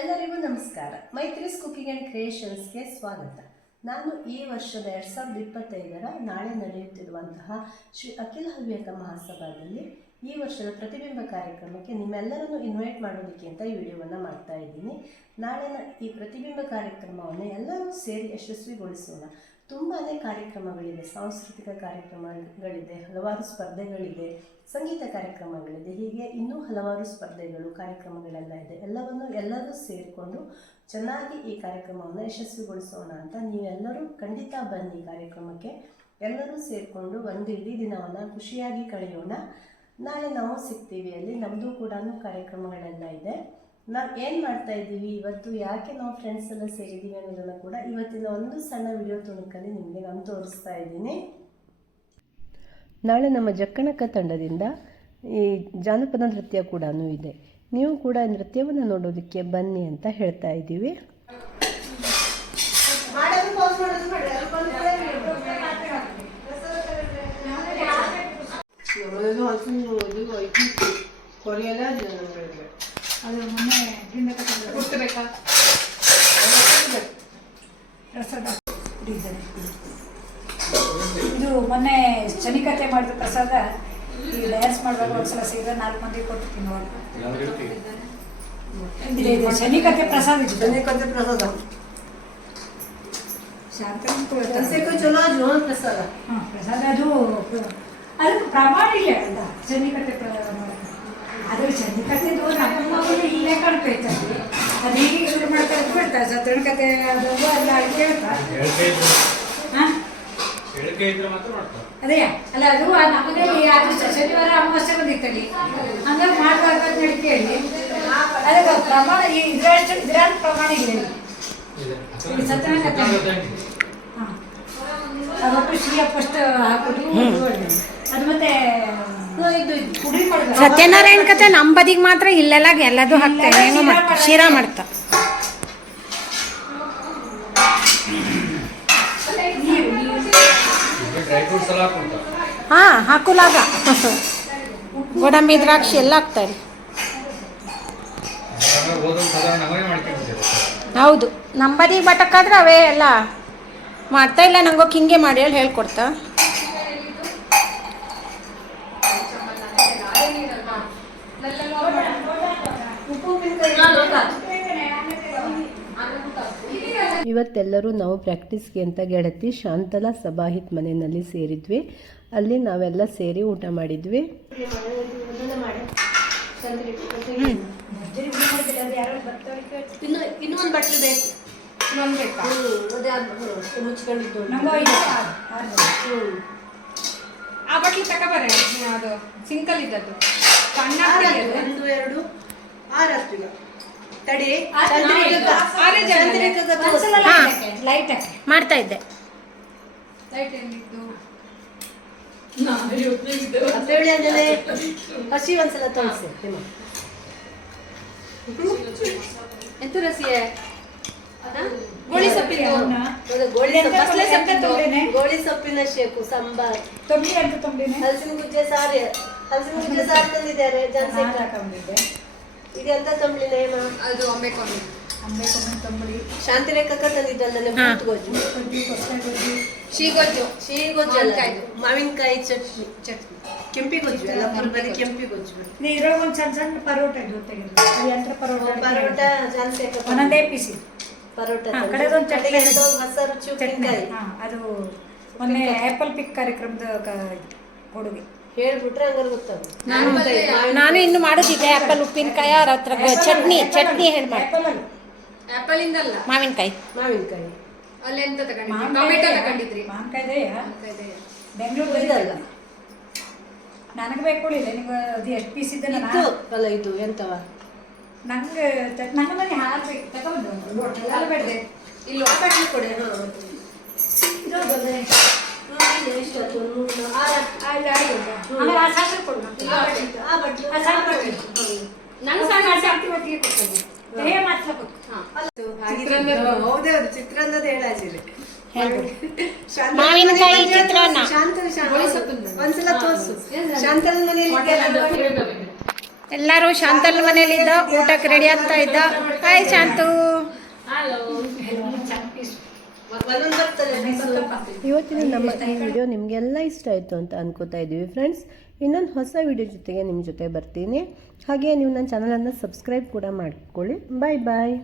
ಎಲ್ಲರಿಗೂ ನಮಸ್ಕಾರ. ಮೈತ್ರಿಸ್ cooking and ಕ್ರಿಯೇಷನ್ಸ್ಗೆ ಸ್ವಾಗತ. ನಾನು ಈ ವರ್ಷದ ಎರಡು ಸಾವಿರದ ಇಪ್ಪತ್ತೈದರ ನಾಳೆ ನಡೆಯುತ್ತಿರುವಂತಹ ಶ್ರೀ ಅಖಿಲ ಹವ್ಯಕ ಮಹಾಸಭಾದಲ್ಲಿ ಈ ವರ್ಷದ ಪ್ರತಿಬಿಂಬ ಕಾರ್ಯಕ್ರಮಕ್ಕೆ ನಿಮ್ಮೆಲ್ಲರನ್ನು ಇನ್ವೈಟ್ ಮಾಡೋದಕ್ಕೆ ಅಂತ ಈ ವಿಡಿಯೋವನ್ನು ಮಾಡ್ತಾ ಇದ್ದೀನಿ. ನಾಳಿನ ಈ ಪ್ರತಿಬಿಂಬ ಕಾರ್ಯಕ್ರಮವನ್ನು ಎಲ್ಲರೂ ಸೇರಿ ಯಶಸ್ವಿಗೊಳಿಸೋಣ. ತುಂಬಾ ಕಾರ್ಯಕ್ರಮಗಳಿದೆ, ಸಾಂಸ್ಕೃತಿಕ ಕಾರ್ಯಕ್ರಮಗಳಿದೆ, ಹಲವಾರು ಸ್ಪರ್ಧೆಗಳಿದೆ, ಸಂಗೀತ ಕಾರ್ಯಕ್ರಮಗಳಿದೆ, ಹೀಗೆ ಇನ್ನೂ ಹಲವಾರು ಸ್ಪರ್ಧೆಗಳು, ಕಾರ್ಯಕ್ರಮಗಳೆಲ್ಲ ಇದೆ. ಎಲ್ಲವನ್ನು ಎಲ್ಲರೂ ಸೇರಿಕೊಂಡು ಚೆನ್ನಾಗಿ ಈ ಕಾರ್ಯಕ್ರಮವನ್ನು ಯಶಸ್ವಿಗೊಳಿಸೋಣ ಅಂತ ನೀವೆಲ್ಲರೂ ಖಂಡಿತ ಬನ್ನಿ ಕಾರ್ಯಕ್ರಮಕ್ಕೆ. ಎಲ್ಲರೂ ಸೇರಿಕೊಂಡು ಒಂದು ಇಡೀ ದಿನವನ್ನು ಖುಷಿಯಾಗಿ ಕಳೆಯೋಣ. ನಾಳೆ ನಾವು ಸಿಗ್ತೀವಿ ಅಲ್ಲಿ ನಮ್ಮದು ಕೂಡ ಕಾರ್ಯಕ್ರಮಗಳೆಲ್ಲ ಇದೆ. ನಾವು ಏನು ಮಾಡ್ತಾ ಇದ್ದೀವಿ, ಇವತ್ತು ಯಾಕೆ ನಾವು ಫ್ರೆಂಡ್ಸ್ ಎಲ್ಲ ಸೇರಿದ್ದೀವಿ ಅನ್ನೋದನ್ನು ಕೂಡ ಇವತ್ತಿನ ಒಂದು ಸಣ್ಣ ವಿಡಿಯೋ ತುಣುಕಲ್ಲಿ ನಿಮಗೆ ನಾನು ತೋರಿಸ್ತಾ ಇದ್ದೀನಿ. ನಾಳೆ ನಮ್ಮ ಜಕ್ಕಣಕ ತಂಡದಿಂದ ಈ ಜಾನಪದ ನೃತ್ಯ ಕೂಡ ಇದೆ. ನೀವು ಕೂಡ ನೃತ್ಯವನ್ನು ನೋಡೋದಕ್ಕೆ ಬನ್ನಿ ಅಂತ ಹೇಳ್ತಾ ಇದ್ದೀವಿ. ಇದು ಮೊನ್ನೆ ಶನಿಕತೆ ಮಾಡಿದ ಪ್ರಸಾದ. ಈ ಡ್ಯಾನ್ಸ್ ಮಾಡುವಾಗ ಒಂದ್ಸಲ ಸೀರೆ ನಾಲ್ಕು ಮಂದಿ ಕೊಟ್ಟು ತಿನ್ನುವಾಗ ಶನಿಕತೆ ಪ್ರಸಾದ ಇದೆ. ಶನಿಕತೆ ಪ್ರಸಾದ. ಕೆಲಸಕ್ಕೆ ಚಲೋ ಅದು ಪ್ರಸಾದ. ಹಾ, ಪ್ರಸಾದ ಅದು ಅದಕ್ಕೆ ಪ್ರಮಾಣ ಇಲ್ಲ ಶನಿ ಶನಿಕತೆ ಪ್ರಸಾದ. ಅದ್ರ ಶನಿಕತೆದು ನಮ್ಮ ಇಲ್ಲೇ ಕಾಣ್ತೈತಲ್ಲಿ ಅದು ಹೀಗೆ ಶುರು ಮಾಡ್ತಾರೆ ಬಿಡ್ತಾರೆ ಸತ್ತಣಕತೆ ಅದೊಂದು ಎಲ್ಲ ಕೇಳ್ತಾ ಹಾ ಹೇಳಿಕೆ ಇದ್ರೆ ಮಾತ್ರ ಮಾಡ್ತಾರೆ ಅದೇ ಅಲ್ಲ ಅದು ನಮ್ಮನೇಲಿ ಅದು ಶನಿವಾರ ಅಮಾವಾಸ್ಯೆ ಬಂದಿತ್ತಲ್ಲಿ. ಹಂಗಾಗಿ ಮಾಡಬಾರ್ದು ಅಂತ ಹೇಳಿ ಕೇಳಿ. ಅದಕ್ಕೆ ಪ್ರಮಾಣ ಈ ಇದ್ರಷ್ಟು ಇದ್ರಷ್ಟು ಪ್ರಮಾಣ. ಇದು. ಫಸ್ಟ್ ಅದು ಮತ್ತೆ ಸತ್ಯನಾರಾಯಣ ಕತೆ ನಮ್ಮ ಬದಿಗೆ ಮಾತ್ರ ಇಲ್ಲೆಲ್ಲ ಎಲ್ಲದೂ ಹಾಕ್ತಾರೆ ಏನೋ ಮಾಡ್ತಾರೆ ಶಿರಾ ಮಾಡ್ತಾ. ಹಾ ಹಾಕುಲಾಗ. ಗೋಡಂಬಿ ದ್ರಾಕ್ಷಿ ಎಲ್ಲ ಹಾಕ್ತಾರೆ. ಹೌದು. ನಂಬದಿ ಬದಿಗೆ ಬಟಕ್ಕಾದ್ರೆ ಅವೇ ಎಲ್ಲ ಮಾಡ್ತಾ ಇಲ್ಲ. ನಂಗೋಕೆ ಹಿಂಗೆ ಮಾಡಿ ಹೇಳಿ ಹೇಳ್ಕೊಡ್ತಾ. ಇವತ್ತೆಲ್ಲರೂ ನಾವು ಪ್ರಾಕ್ಟೀಸ್ಗೆ ಅಂತ ಗೆಳತಿ ಶಾಂತಲಾ ಸಭಾಹಿತ್ ಮನೆಯಲ್ಲಿ ಸೇರಿದ್ವಿ. ಅಲ್ಲಿ ನಾವೆಲ್ಲ ಸೇರಿ ಊಟ ಮಾಡಿದ್ವಿ. ಆ ಬಟ್ಲು ತಗೋಬಾರೆ ಅದು ಸಿಂಕಲ್ ಇದ್ದದ್ದು. ಸಣ್ಣ ಎರಡು. ಆರು ಹತ್ತಿರ ತಡಿ. ಲೈಟ್ ಮಾಡ್ತಾ ಇದ್ದೆ. ಹಸಿ ಒಂದ್ಸಲ ತೋರಿಸಿ. ಎಂತ ರಸಿಯೇ ಗೋಳಿ ಸೊಪ್ಪಿನ ಗೋಳಿ ಸೊಪ್ಪಿನ ಶೇಕು ಸಾಂಬಾರ್. ತೊಂಬಿ ಅಂತ ತೊಂಬಿನೇ ಹಲಸಿನ ಗುಜ್ಜೆ ಸಾರು. ಹಲಸಿನ ಗುಜ್ಜೆ ಸಾರು ತಂದಿದ್ದಾರೆ. ಜನಸಂಖ್ಯೆ ಇದೆಂತ ತಂಬಳಿ ನೇಮ? ಅದು ತಂಬಳಿ. ತಂದಿದ್ದಲ್ಲ ನನಗೆ ಗೊಜ್ಜು ಶೀಗೊಜ್ಜು ಅಲ್ಲ. ಮಾವಿನಕಾಯಿ. ಚಟ್ನಿ. ಚಟ್ನಿ. ಕೆಂಪಿ ಗೊಜ್ಜು ಎಲ್ಲ ಫುಲ್ ಕೆಂಪಿ ಗೊಜ್ಜು ಇದು ಇದ್ರೊಳಗೆ ಒಂದು ಸಣ್ಣ ಸಣ್ಣ ಪರೋಟ ಯಂತ್ರ ಪರೋಟ ಪರೋಟ ಜಾನ್ಸೆಕ ಒಂದೊಂದೇ ಪೀಸಿ ಪರೋಟ. ಕಡೆದೊಂದು ಚಟ್ನಿ. ಹೊಸ ರುಚಿ ಚಟ್ನಿ. ಹಾ ಅದು ಮೊನ್ನೆ ಆ್ಯಪಲ್ ಪಿಕ್ ಕಾರ್ಯಕ್ರಮದ ಕೊಡುಗೆ. ಹೇಳ್ಬಿಟ್ರೆ ಹಂಗಾರೆ ಗೊತ್ತಾಗುತ್ತೆ ನಾನು ನಾನು ಇನ್ನು ಮಾಡೋದಿದೆ ಆ್ಯಪಲ್ ಉಪ್ಪಿನಕಾಯಿ ಅವ್ರ ಹತ್ರ ಗ- ಚಟ್ನಿ ಚಟ್ನಿ ಹೇಳಿ ಮಾಡಿ. ಆಪಲ್ ಇಂದಲ್ಲ ಮಾವಿನಕಾಯಿ. ಮಾವಿನಕಾಯಿ. ಅಲ್ಲಿ ಎಂತ ತಗೊಂಡಿದ್ರಿ? ಮಾವಿನಕಾಯಿ ಟೊಮೆಟೊ ತಗೊಂಡಿದ್ರಿ? ಮಾವಿನಕಾಯಿದೆಯಾ ಮಾವಿನ್ಕಾಯ್ದೆ. ಬೆಂಗಳೂರು ಇದಲ್ಲ ನನಗೆ ಬೇಕು ಇಲ್ಲ ನಿಮ್ಗೆ ಅದು ಎಷ್ಟು ಪೀಸ್ ಇದ್ದ ಇದು ಅಲ್ಲ ಇದು ಎಂತವ? ನಂಗೆ ನನ್ನ ಮನೆ ಹಾಲು ಬೇಕು. ತಗೊಂಡು ಎಲ್ಲ ಬೇಡದೆ. ಇಲ್ಲಿ ಪ್ಯಾಕೆಟ್ ಕೊಡಿ ಹಾ. ಇದು ಎಷ್ಟೊತ್ತು ಒಂದು ಮೂರು ಆಮೇಲೆ ಆ ಸಾಕು ಕೊಡು. ಆ ಬಟ್ಲು, ಆ ಬಟ್ಲು. ಆ ಸಾಕು ಬಟ್ಲು. ನಂಗೆ ಸಾಕು ಸಾಕು ಸಾಕು ಹೊತ್ತಿಗೆ ಕೊಡ್ತೇನೆ ಹೇ. ಮಾತ್ರ ಕೊಟ್ಟು ಚಿತ್ರಾನ್ನ ಹೌದೇ ಹೌದು. ಚಿತ್ರಾನ್ನದ ಹೇಳಾಜಿರಿ ಶಾಂತ ಮಾವಿನಕಾಯಿ ಮನೆ ಚಿತ್ರಾನ್ನ. ಶಾಂತ ಶಾಂತ ಗೋಳಿ ಸೊಪ್ಪಿಂದ. ಒಂದ್ಸಲ ತೋರ್ಸು. ಶಾಂತನ ಮನೇಲಿ ಇದ್ದ ಶಾಂತಲ್ ಮನೇಲಿದ್ದ ಊಟಕ್ಕೆ ರೆಡಿ ಆಗ್ತಾ ಇದ್ದ. ಹಾಯ್ ಶಾಂತು. ಇವತ್ತಿನ ನಮ್ಮ ಈ ವಿಡಿಯೋ ನಿಮಗೆಲ್ಲ ಇಷ್ಟ ಆಯಿತು ಅಂತ ಅನ್ಕೋತಾ ಇದ್ದೀವಿ ಫ್ರೆಂಡ್ಸ್ ಇನ್ನೊಂದು ಹೊಸ ವಿಡಿಯೋ ಜೊತೆಗೆ ನಿಮ್ಮ ಜೊತೆ ಬರ್ತೀನಿ. ಹಾಗೆ ನೀವು ನನ್ನ ಚಾನಲನ್ನು ಸಬ್ಸ್ಕ್ರೈಬ್ ಕೂಡ ಮಾಡ್ಕೊಳ್ಳಿ. ಬಾಯ್ ಬಾಯ್